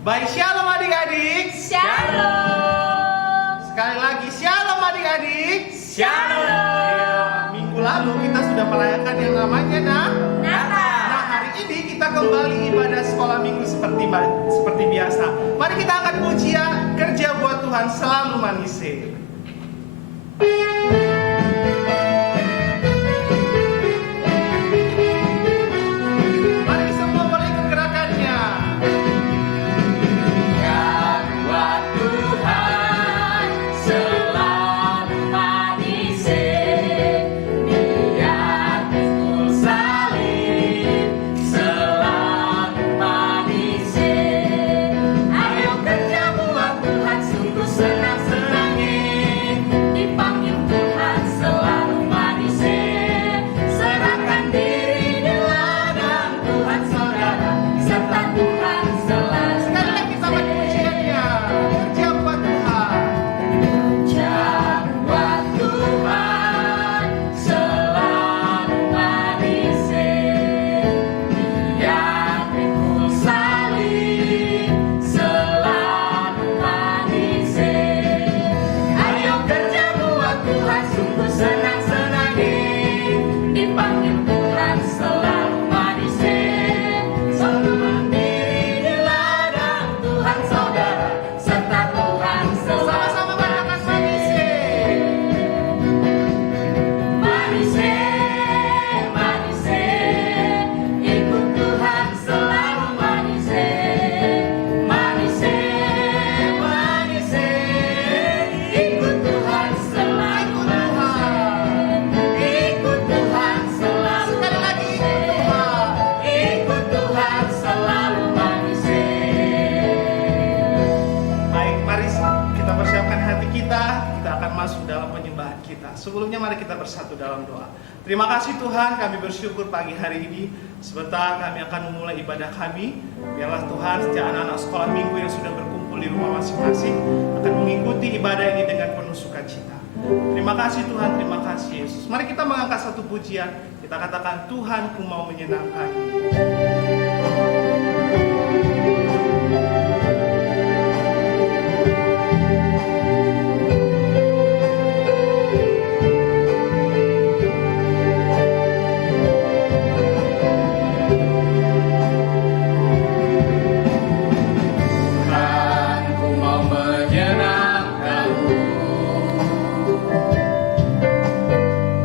Baik, shalom adik-adik. Shalom. Sekali lagi shalom adik-adik. Shalom. Minggu lalu kita sudah merayakan yang namanya Natal. Nah, hari ini kita kembali ibadah sekolah minggu seperti biasa. Mari kita angkat pujian, kerja buat Tuhan selalu manis. Mari semua boleh ikut gerakannya. Sebelumnya mari kita bersatu dalam doa. Terima kasih Tuhan, kami bersyukur pagi hari ini. Sebentar kami akan memulai ibadah kami. Biarlah Tuhan setiap anak-anak sekolah minggu yang sudah berkumpul di rumah masing-masing akan mengikuti ibadah ini dengan penuh sukacita. Terima kasih Tuhan, terima kasih Yesus. Mari kita mengangkat satu pujian. Kita katakan, Tuhan ku mau menyenangkan.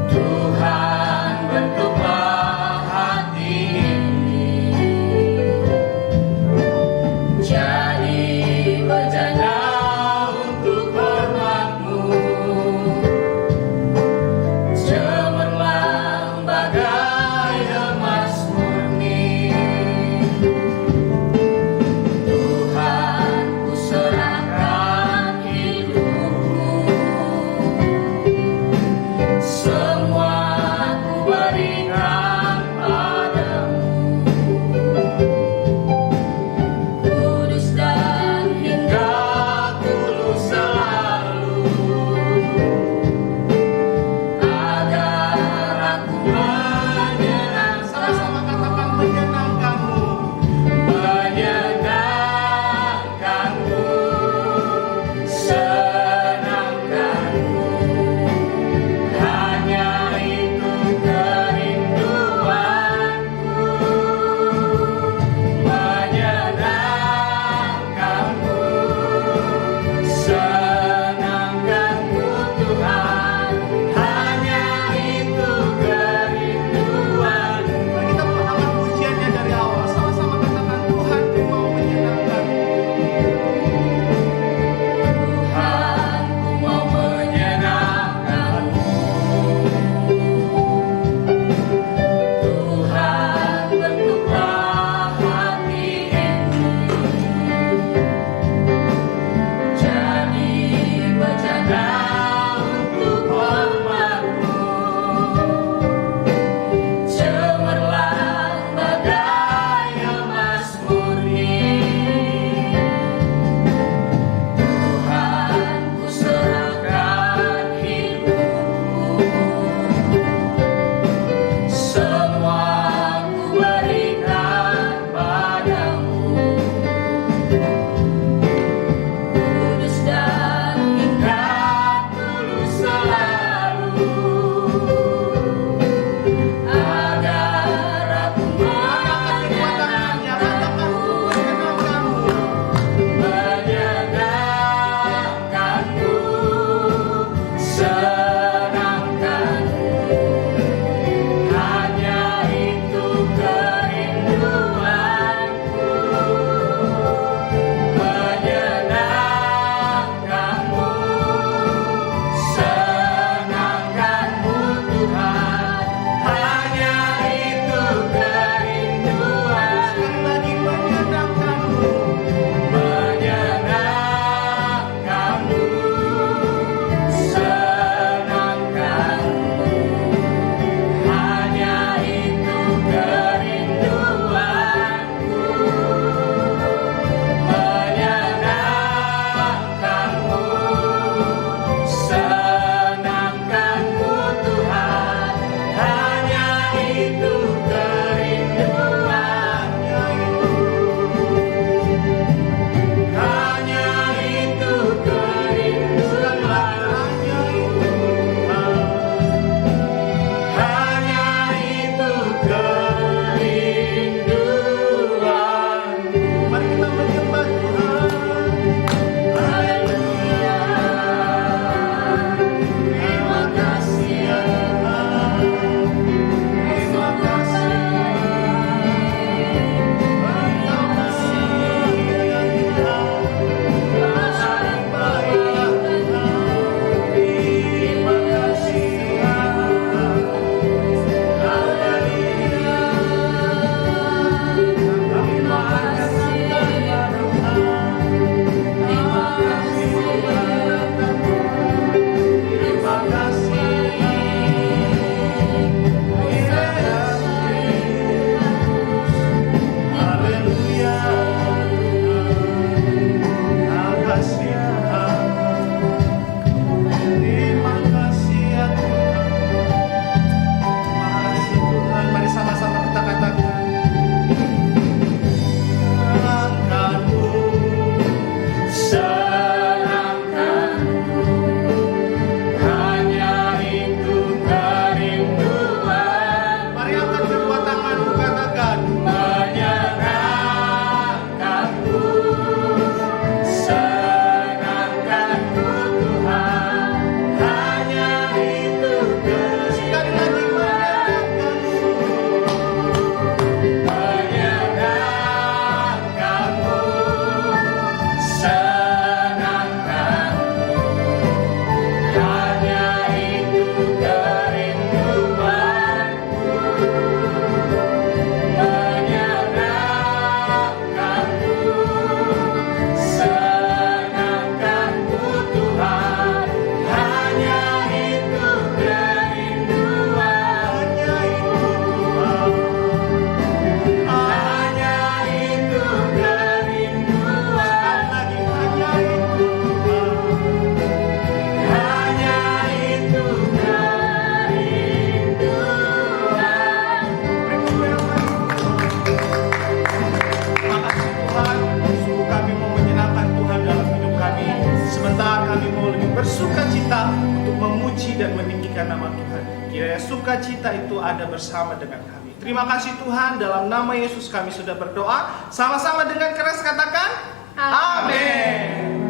Tuhan bentuklah hati ini. sukacita untuk memuji dan meninggikan nama Tuhan. Kiranya sukacita itu ada bersama dengan kami. Terima kasih Tuhan, dalam nama Yesus kami sudah berdoa. Sama-sama dengan keras katakan, Amin.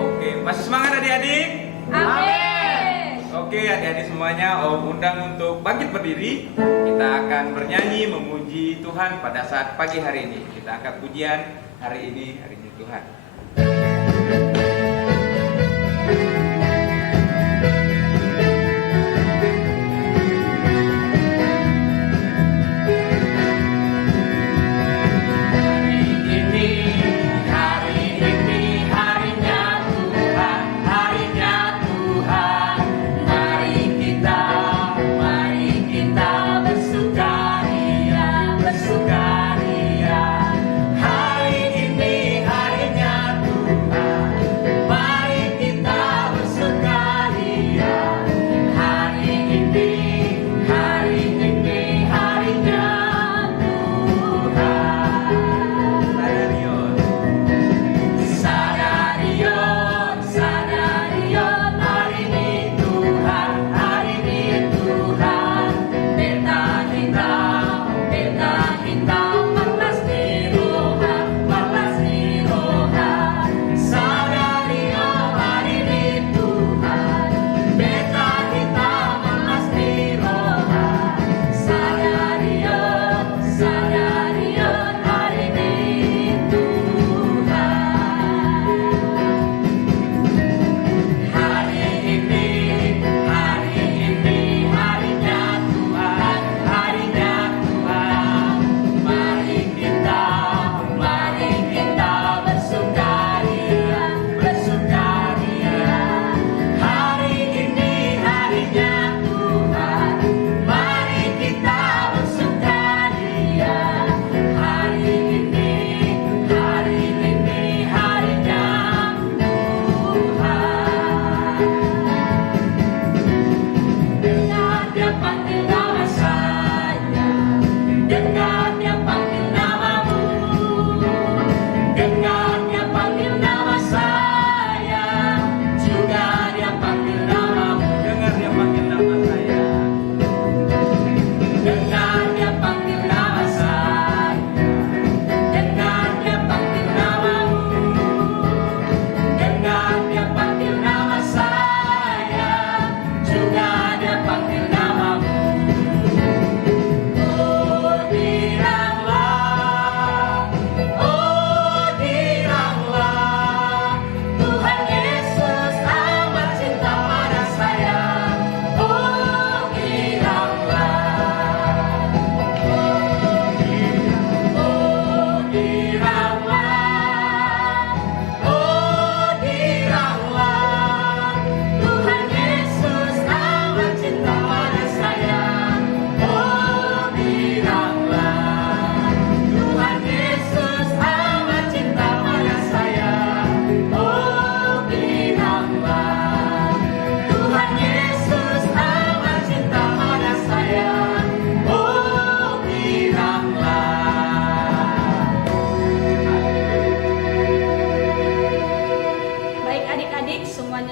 Oke, masih semangat adik-adik? Amin. Oke, adik-adik semuanya, Om undang untuk bangkit berdiri. Kita akan bernyanyi memuji Tuhan pada saat pagi hari ini. Kita angkat pujian hari ini Tuhan.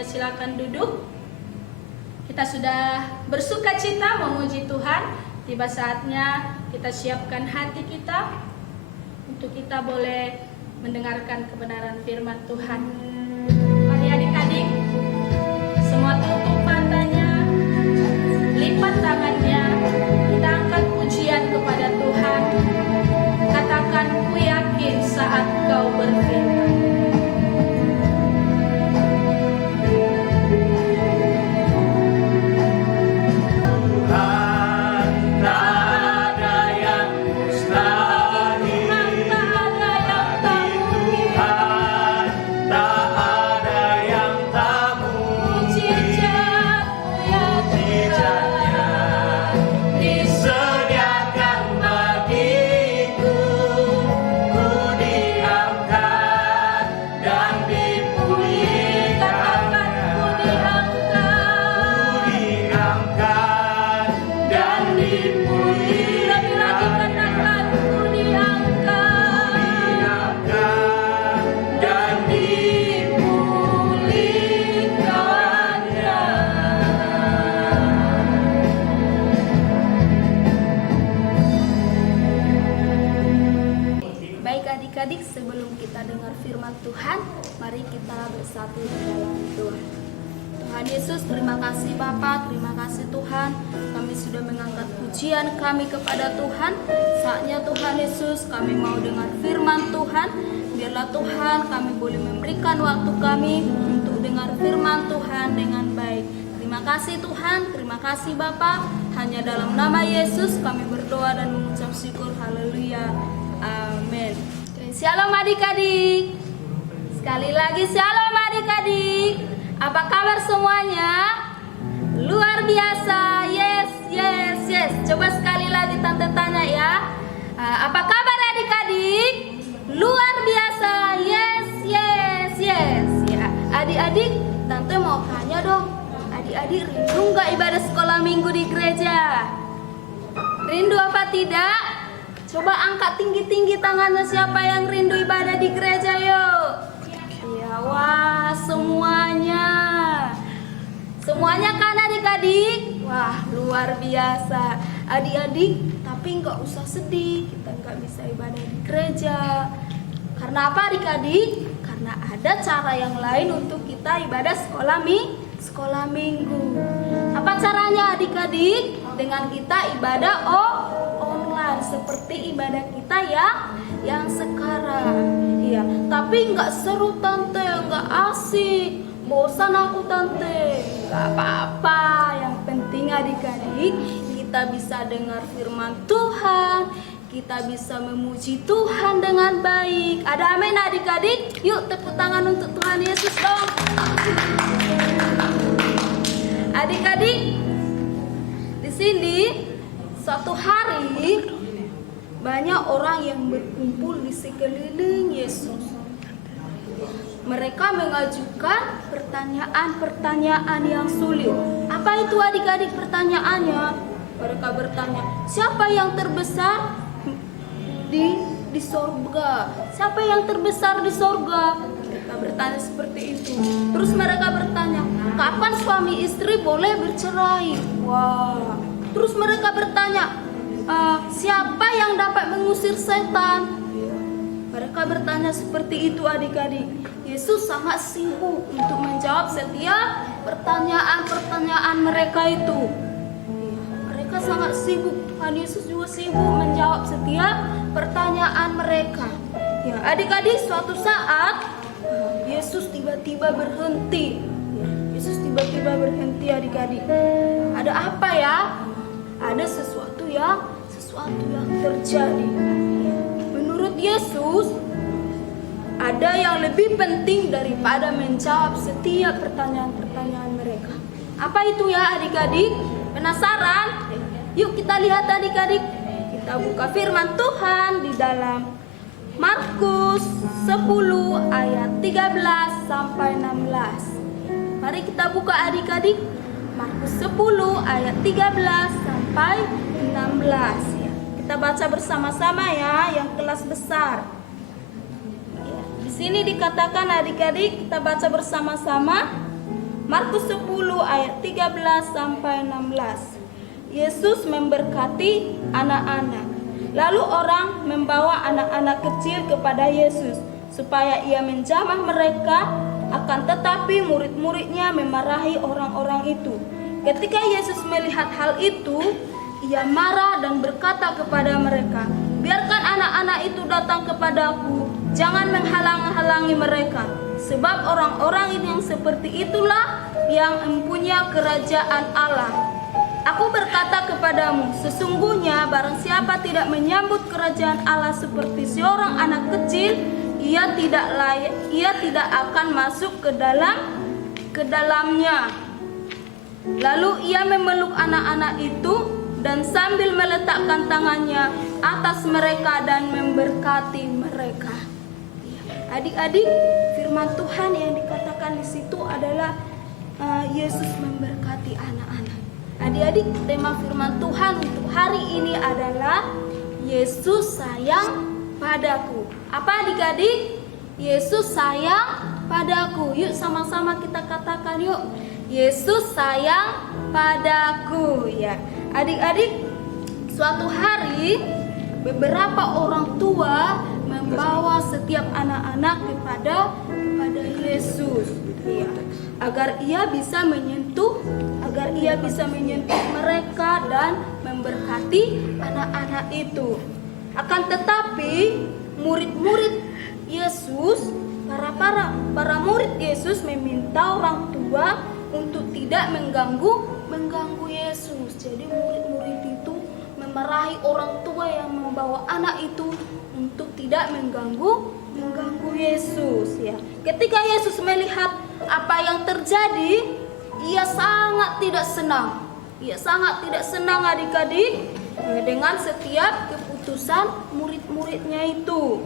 Silakan duduk. Kita sudah bersuka cita memuji Tuhan. Tiba saatnya kita siapkan hati kita untuk kita boleh mendengarkan kebenaran firman Tuhan. Mari adik-adik, semua tutup matanya, lipat tangannya, kita angkat pujian kepada Tuhan. Katakan, ku yakin saat kau berfirman. Tak bersatu di dalam doa. Tuhan Yesus, terima kasih Bapa, terima kasih Tuhan. Kami sudah mengangkat pujian kami kepada Tuhan. Saatnya Tuhan Yesus, kami mau dengar firman Tuhan. Biarlah Tuhan kami boleh memberikan waktu kami untuk dengar firman Tuhan dengan baik. Terima kasih Tuhan, terima kasih Bapa. Hanya dalam nama Yesus kami berdoa dan mengucap syukur. Haleluya. Amin. Shalom adik-adik. Sekali lagi shalom adik-adik. Apa kabar semuanya? Luar biasa. Yes, yes, yes. Coba sekali lagi tante tanya ya. Apa kabar adik-adik? Luar biasa. Yes, yes, yes. Ya, adik-adik, tante mau tanya dong. Adik-adik rindu nggak ibadah sekolah minggu di gereja? Rindu apa tidak? Coba angkat tinggi-tinggi tangannya siapa yang rindu ibadah di gereja yuk. Ya, wah, semuanya. Semuanya kan adik-adik? Wah, luar biasa. Adik-adik, tapi nggak usah sedih. Kita nggak bisa ibadah di gereja. Karena apa adik-adik? Karena ada cara yang lain untuk kita ibadah sekolah minggu. Apa caranya adik-adik? Dengan kita ibadah online seperti ibadah kita yang sekarang. Iya, tapi nggak seru tante, nggak asik, bosan aku tante. Nggak apa-apa, yang penting adik-adik kita bisa dengar firman Tuhan, kita bisa memuji Tuhan dengan baik. Ada amin adik-adik? Yuk tepuk tangan untuk Tuhan Yesus dong. Adik-adik, di sini suatu hari banyak orang yang berkumpul di sekeliling Yesus. Mereka mengajukan pertanyaan-pertanyaan yang sulit. Apa itu adik-adik pertanyaannya? Mereka bertanya, siapa yang terbesar di sorga? Siapa yang terbesar di sorga? Mereka bertanya seperti itu. Terus mereka bertanya, kapan suami istri boleh bercerai? Wah. Terus mereka bertanya, siapa yang dapat mengusir setan? Mereka bertanya seperti itu adik-adik. Yesus sangat sibuk untuk menjawab setiap pertanyaan-pertanyaan mereka itu. Mereka sangat sibuk. Tuhan Yesus juga sibuk menjawab setiap pertanyaan mereka. Ya, adik-adik, suatu saat Yesus tiba-tiba berhenti. Yesus tiba-tiba berhenti adik-adik. Ada apa ya? Ada sesuatu yang terjadi. Menurut Yesus, ada yang lebih penting daripada menjawab setiap pertanyaan-pertanyaan mereka. Apa itu ya adik-adik? Penasaran? Yuk kita lihat adik-adik. Kita buka firman Tuhan di dalam Markus 10 ayat 13 sampai 16. Mari kita buka adik-adik. Markus 10 ayat 13 sampai 16 ya. Kita baca bersama-sama ya, yang kelas besar. Ya, di sini dikatakan adik-adik, kita baca bersama-sama Markus 10 ayat 13 sampai 16. Yesus memberkati anak-anak. Lalu orang membawa anak-anak kecil kepada Yesus supaya ia menjamah mereka. Akan tetapi murid-muridnya memarahi orang-orang itu. Ketika Yesus melihat hal itu, ia marah dan berkata kepada mereka, biarkan anak-anak itu datang kepadaku, jangan menghalang-halangi mereka. Sebab orang-orang yang seperti itulah yang mempunyai kerajaan Allah. Aku berkata kepadamu, sesungguhnya barang siapa tidak menyambut kerajaan Allah seperti seorang anak kecil, ia tidak akan masuk ke dalamnya. Lalu ia memeluk anak-anak itu dan sambil meletakkan tangannya atas mereka dan memberkati mereka. Adik-adik, firman Tuhan yang dikatakan di situ adalah Yesus memberkati anak-anak. Adik-adik, tema firman Tuhan untuk hari ini adalah Yesus sayang padaku. Apa adik-adik? Yesus sayang padaku. Yuk sama-sama kita katakan yuk. Yesus sayang padaku ya. Adik-adik, suatu hari beberapa orang tua membawa setiap anak-anak kepada Yesus. Iya, agar ia bisa menyentuh mereka dan memberkati anak-anak itu. Akan tetapi murid-murid Yesus, para murid Yesus meminta orang tua untuk tidak mengganggu Yesus. Jadi murid-murid itu memarahi orang tua yang membawa anak itu untuk tidak mengganggu Yesus, ya. Ketika Yesus melihat apa yang terjadi, ia sangat tidak senang adik-adik dengan setiap keputusan murid-muridnya itu.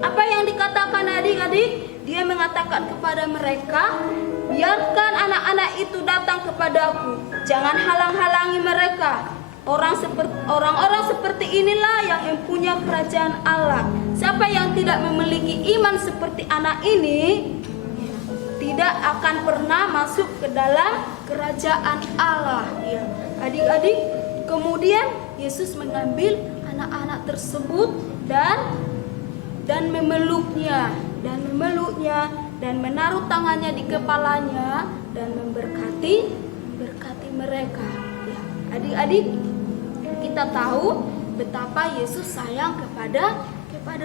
Apa yang dikatakan adik-adik? Dia mengatakan kepada mereka, biarkan anak-anak itu datang kepadaku, jangan halang-halangi mereka. Orang-orang seperti inilah yang mempunyai kerajaan Allah. Siapa yang tidak memiliki iman seperti anak ini tidak akan pernah masuk ke dalam kerajaan Allah. Ya, adik-adik, kemudian Yesus mengambil anak-anak tersebut dan memeluknya dan menaruh tangannya di kepalanya dan memberkati mereka. Ya, adik-adik, kita tahu betapa Yesus sayang kepada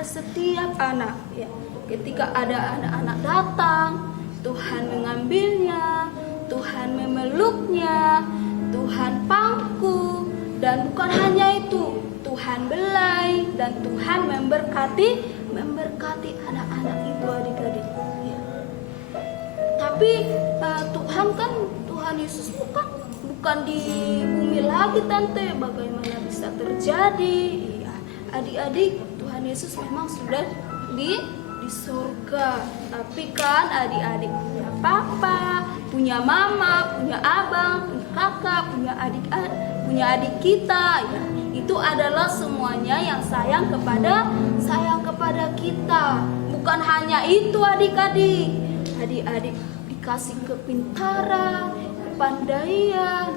setiap anak. Ya, ketika ada anak-anak datang, Tuhan mengambilnya, Tuhan memeluknya, Tuhan pangku, dan bukan hanya itu, Tuhan belai dan Tuhan memberkati anak-anak itu adik-adik. Ya. Tapi Tuhan Yesus bukan di bumi lagi tante. Bagaimana bisa terjadi? Ya, adik-adik, Tuhan Yesus memang sudah di surga. Tapi kan adik-adik punya papa, punya mama, punya abang, punya kakak, punya adik kita. Ya, itu adalah semuanya yang sayang kepada kita. Bukan hanya itu adik-adik. Adik-adik dikasih kepintaran, kepandaian,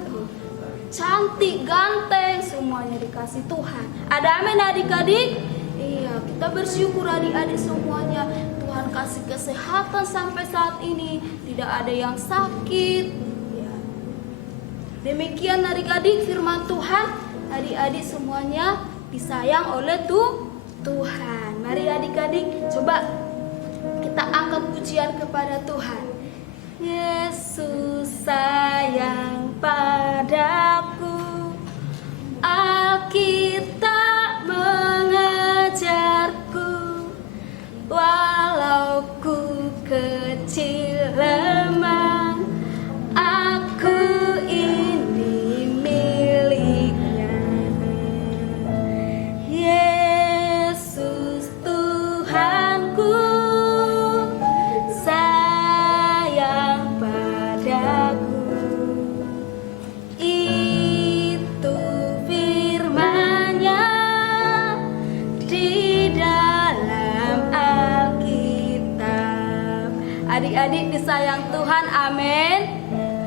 cantik, ganteng, semuanya dikasih Tuhan. Ada amin adik-adik? Iya, kita bersyukur adik-adik semuanya. Tuhan kasih kesehatan sampai saat ini, tidak ada yang sakit. Ya. Demikian adik-adik firman Tuhan. Adik-adik semuanya disayang oleh Tuhan. Mari adik-adik coba kita angkat pujian kepada Tuhan. Yesus sayang padaku, Alkitab mengajarku, walau ku kecil lemah, aku ini miliknya. Yesus Tuhanku sayang padaku, itu firman-Nya di dalam Alkitab. Adik-adik disayang Tuhan, amin.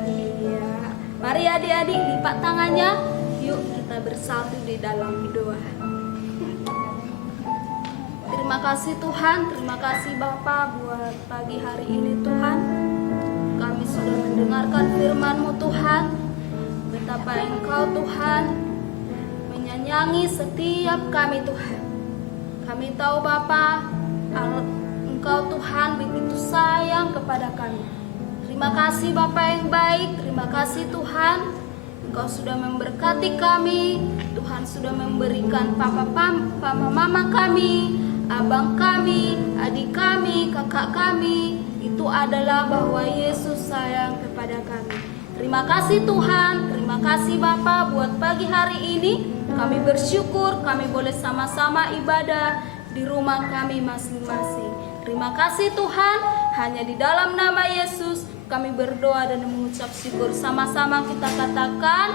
Iya. Mari adik-adik lipat tangannya. Yuk kita bersatu di dalam doa. Terima kasih Tuhan, terima kasih Bapa buat pagi hari ini Tuhan. Kami sudah mendengarkan firman-Mu Tuhan. Betapa Engkau Tuhan menyayangi setiap kami Tuhan. Kami tahu Bapa, Engkau Tuhan begitu sayang kepada kami. Terima kasih Bapa yang baik, terima kasih Tuhan. Engkau sudah memberkati kami. Tuhan sudah memberikan papa mama kami, abang kami, adik kami, kakak kami. Itu adalah bahwa Yesus sayang kepada kami. Terima kasih Tuhan, terima kasih Bapa buat pagi hari ini. Kami bersyukur kami boleh sama-sama ibadah di rumah kami masing-masing. Terima kasih Tuhan, hanya di dalam nama Yesus kami berdoa dan mengucap syukur. Sama-sama kita katakan